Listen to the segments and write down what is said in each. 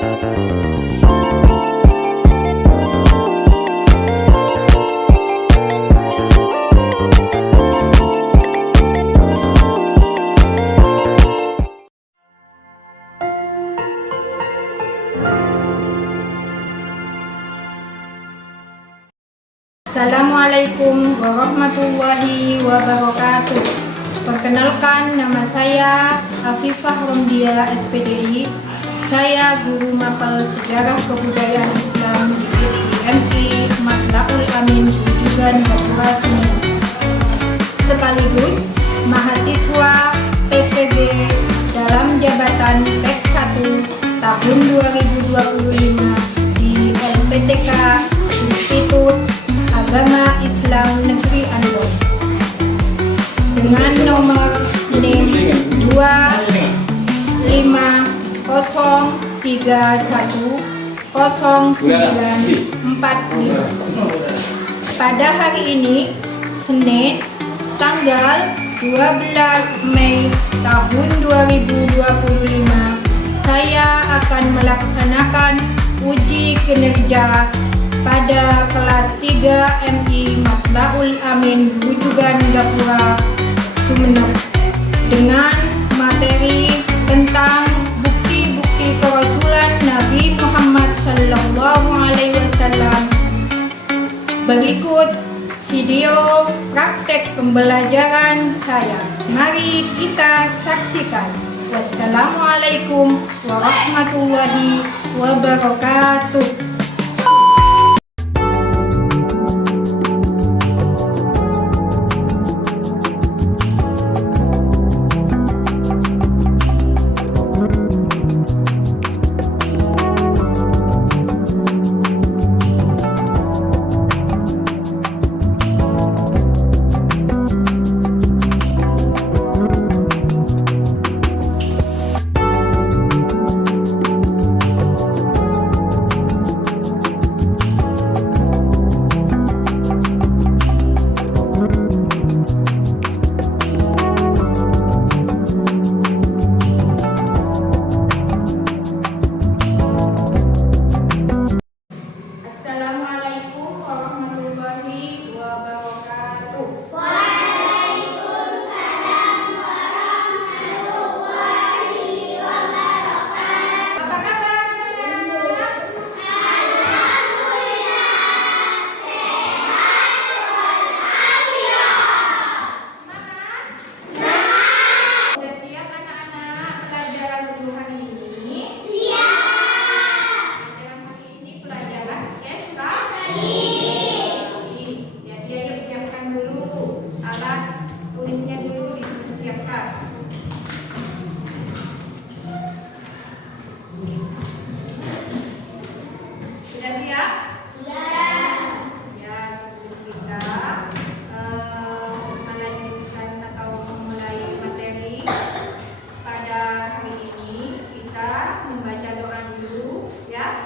Assalamualaikum warahmatullahi wabarakatuh. Perkenalkan, nama saya Afifah Romdia SPDI. Saya guru mapel Sejarah Kebudayaan Islam di PPMI Matla'ul Amin Wujudan Gapura Sumeneb. Sekaligus mahasiswa PPB dalam jabatan PEK 1 tahun 2025 di LPTK Institut Agama Islam Negeri Andong dengan nomor NIM 2503100945. Pada hari ini, Senin, tanggal 12 Mei tahun 2025, saya akan melaksanakan uji kinerja pada kelas 3 MI Matla'ul Amin Wujudan Gapura Sumeneb dengan materi tentang bukti-bukti kerasulan Nabi Muhammad SAW. Berikut video praktek pembelajaran saya. Mari kita saksikan. Wassalamualaikum warahmatullahi wabarakatuh.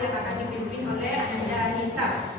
Yang akan dipimpin oleh Anda Anissa.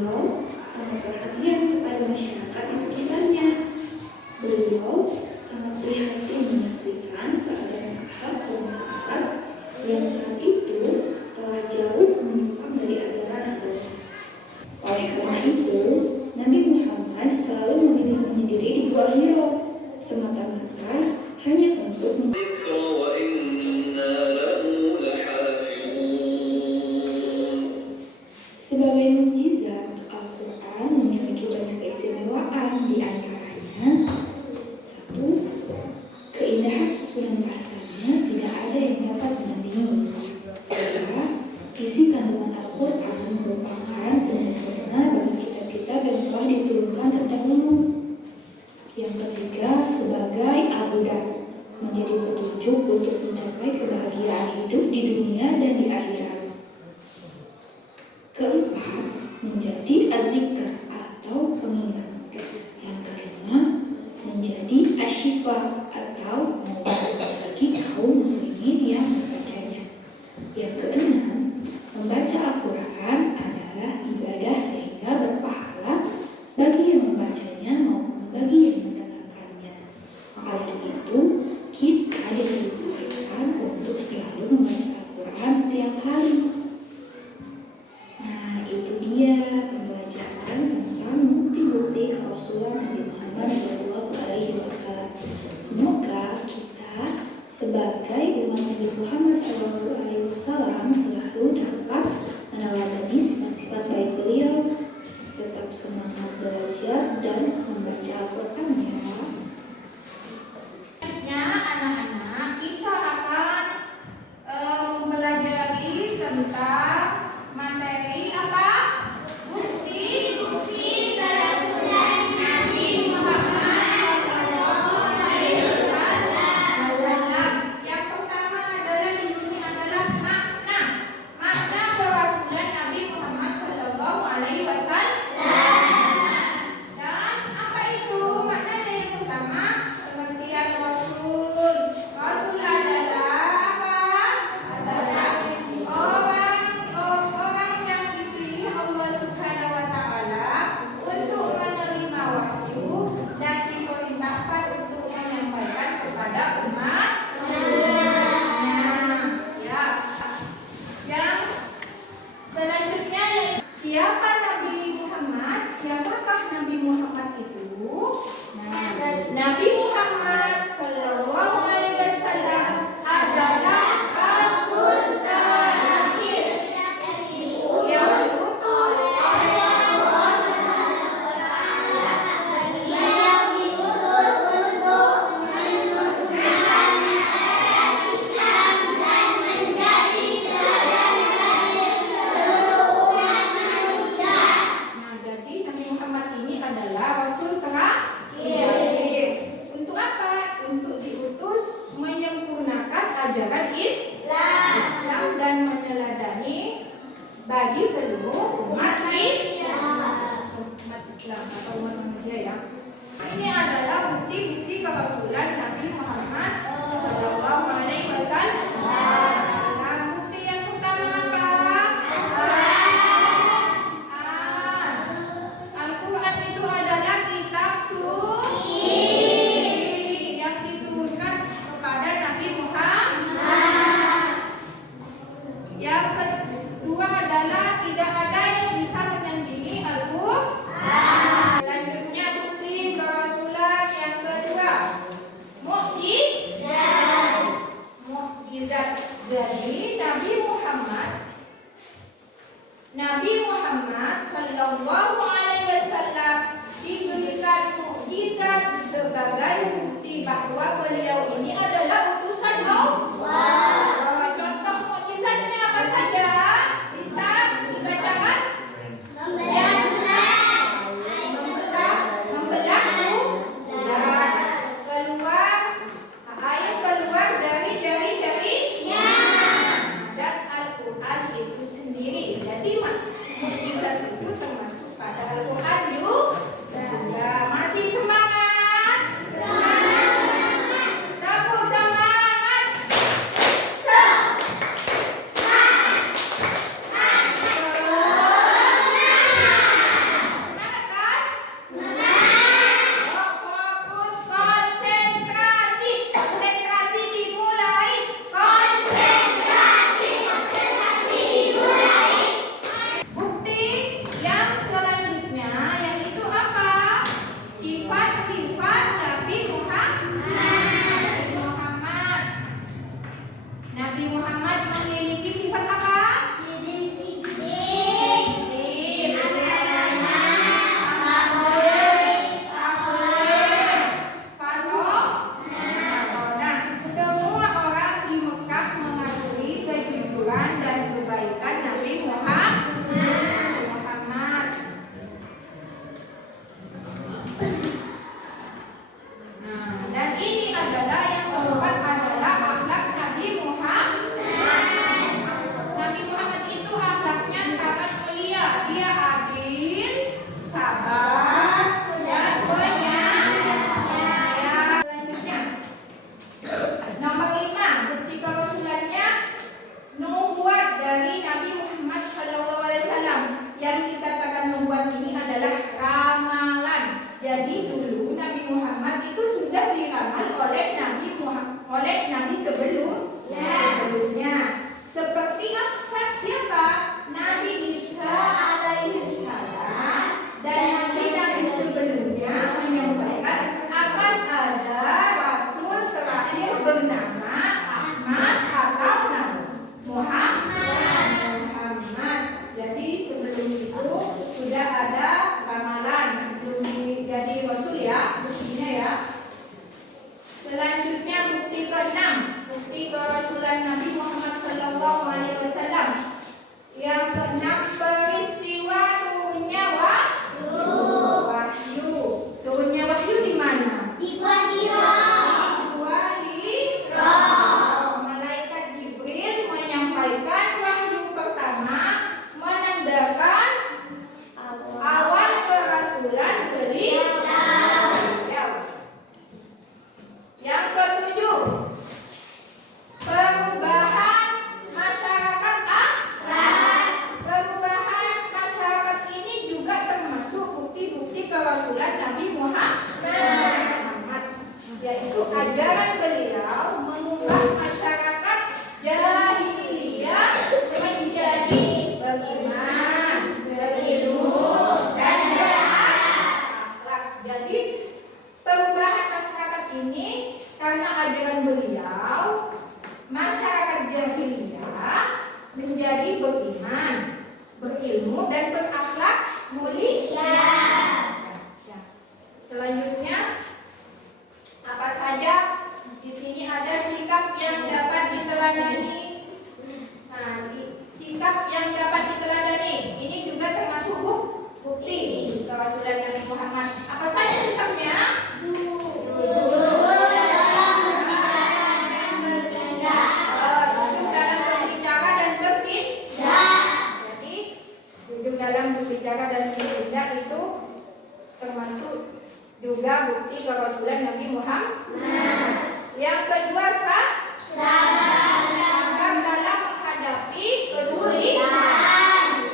beliau sangat perhatian kepada masyarakat di sekitarnya. Beliau sangat prihatin menyaksikan keadaan Ahab dan sahabat yang saat itu telah jauh menyimpang dari ajaran agama. Oleh karena itu, Nabi Muhammad selalu memilih menyendiri di Gua Hira semata-mata hanya untuk sebagai mukjizat. Al-Quran memiliki banyak keistimewaan, di antaranya: 1. Keindahan susunan bahasanya tidak ada yang dapat menandingi. 2. Isi kandungan Al-Quran merupakan penyempurna bagi kitab-kitab yang telah diturunkan terdahulu. Yang ketiga, sebagai al-huda, menjadi petunjuk untuk mencapai kebahagiaan hidup di dunia dan di akhirat. Keempat, menjadi az-zikr atau pengingat. Yang kelima, menjadi asyifa atau obat bagi kaum muslimin yang membacanya. Yang keenam, membaca Al-Quran adalah ibadah sehingga berpahala bagi yang membacanya maupun bagi yang mendengarkannya. Oleh itu, kita diperbolehkan untuk selalu membaca Al-Quran setiap hari. Nah, itu dia pembelajaran tentang bukti-bukti kerasulan Nabi Muhammad SAW. Semoga kita sebagai umat Nabi Muhammad SAW selalu dapat meneladani sifat-sifat baik beliau, tetap semangat belajar dan membaca Al-Quran ya. Selanjutnya anak-anak kita akan mempelajari tentang materi apa? Bukti kerasulan Nabi Muhammad SAW. Yang pertama adalah di sini adalah makna kerasulan Nabi Muhammad SAW. Dan apa itu maknanya? Yang pertama, pengertian rasul. Rasul adalah apa? Adalah orang yang dipilih Allah Subhanahu wa Ta'ala untuk menerima wahyu dan diperintahkan untuk menyampaikan kepada umat. Ya. Yang selanjutnya, siapa Nabi Muhammad? Siapakah Nabi Muhammad itu? Nabi Muhammad Sallallahu Alaihi Wasallam adalah Rasul terakhir yang diutus oleh Allah Subhanahu wa Ta'ala. Beliau diutus untuk menyempurnakan ajaran Islam dan menjadi teladan bagi seluruh umat manusia. Nah, jadi Nabi Muhammad ini adalah Rasul terakhir. Untuk apa? Untuk diutus menyempurnakan ajaran Islam dan meneladani bagi seluruh umat Islam atau umat manusia ya. Ini adalah bukti-bukti kerasulan Nabi Muhammad Sallallahu Alaihi Wasallam. Bukti yang pertama apa? Al-Quran itu adalah kitab suci yang diturunkan kepada Nabi Muhammad. Yang kedua adalah tidak ada yang bisa menandingi Al-Quran. Selanjutnya bukti kerasulan yang kedua, mukjizat. Jadi Nabi Muhammad Sallallahu Alaihi Wasallam diberikan mukjizat sebagai bukti bahwa beliau ini adalah utusan Allah. Contoh mukjizatnya apa saja? Bisa dibacakan? Membelah air keluar dari jari-jarinya, dan Al-Quran itu sendiri. Jadi mukjizat itu termasuk pada Al-Quran juga. Masih semangat? itu sudah diramal oleh Nabi sebelumnya. Seperti siapa? Nabi Isa alaihi salam dan nabi-nabi sebelumnya menyampaikan akan ada rasul terakhir bernama Ahmad atau Nabi Muhammad. Jadi sebelum itu sudah ada ramalan sebelum jadi rasul ya, buktinya ya. Selanjutnya bukti ke-6, bukti kerasulan Nabi Muhammad sallallahu alaihi wasallam. Yang ke-6, peristiwa turunnya wahyu. Turunnya wahyu di mana? Di Malaikat Jibril menyampaikan wahyu pertama, menandakan awal kerasulan beliau. Yang ke-7, perubahan masyarakat perubahan masyarakat ini juga termasuk bukti-bukti kerasulan Nabi Muhammad, yaitu ajaran beliau mengubah masyarakat jahiliyah menjadi beriman, berilmu, dan berakhlak. Jadi perubahan masyarakat ini karena ajaran beliau, masyarakat jahiliyah menjadi beriman, berilmu, dan berakhlak mulia. Selanjutnya, apa saja? Di sini ada sikap yang dapat diteladani. Nah, sikap yang dapat diteladani ini juga termasuk bukti kerasulan Nabi Muhammad. Apa saja sikapnya? Dalam berbicara dan bertindak itu termasuk juga bukti kerasulan Nabi Muhammad. Yang kedua, sabar dalam menghadapi kesulitan.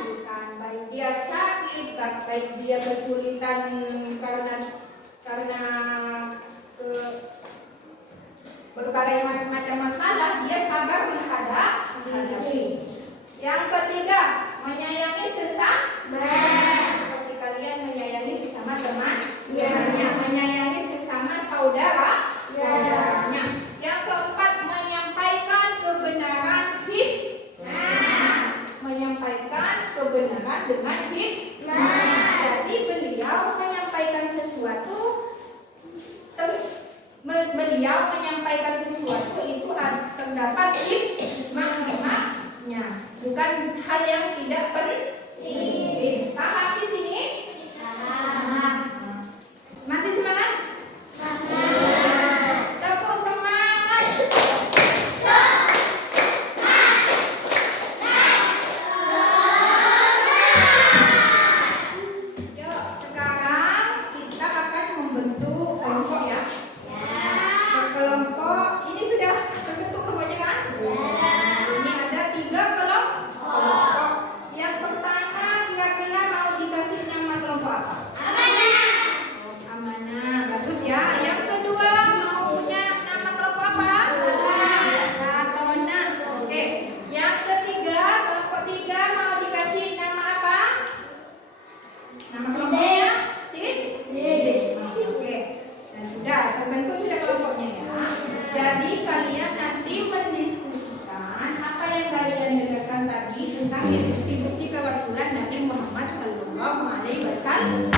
Baik dia sakit, baik dia kesulitan karena berbagai macam masalah, dia sabar menghadapi. Yang ketiga, menyayangi sesama, seperti kalian menyayangi sesama temannya, menyayangi sesama saudaranya. Yang keempat, menyampaikan kebenaran menyampaikan kebenaran dengan hikmah. Jadi beliau menyampaikan sesuatu itu terdapat hikmahnya, bukan hal yang tidak penting. Paham di sini? Masih semangat? Tepuk semangat. Yuk, sekarang kita akan membentuk kelompok ya. Berkelompok. Ini sudah terbentuk kelompoknya kan? Ini ada 3 kelompok. Yang pertama, kira-kira mau dikasih nama kelompok apa? Amanah. Bagus ya. Yang kedua, mau punya nama kelompok apa? Satona. Oke. Yang ketiga, kelompok 3 mau dikasih nama apa? Nama kelompoknya? Sidik. Oke. Nah, sudah terbentuk sudah kelompoknya ya. Jadi kalian nanti mendiskusikan apa yang kalian dengarkan tadi tentang bukti-bukti kerasulan Nabi Muhammad sallallahu alaihi wasallam.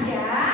aja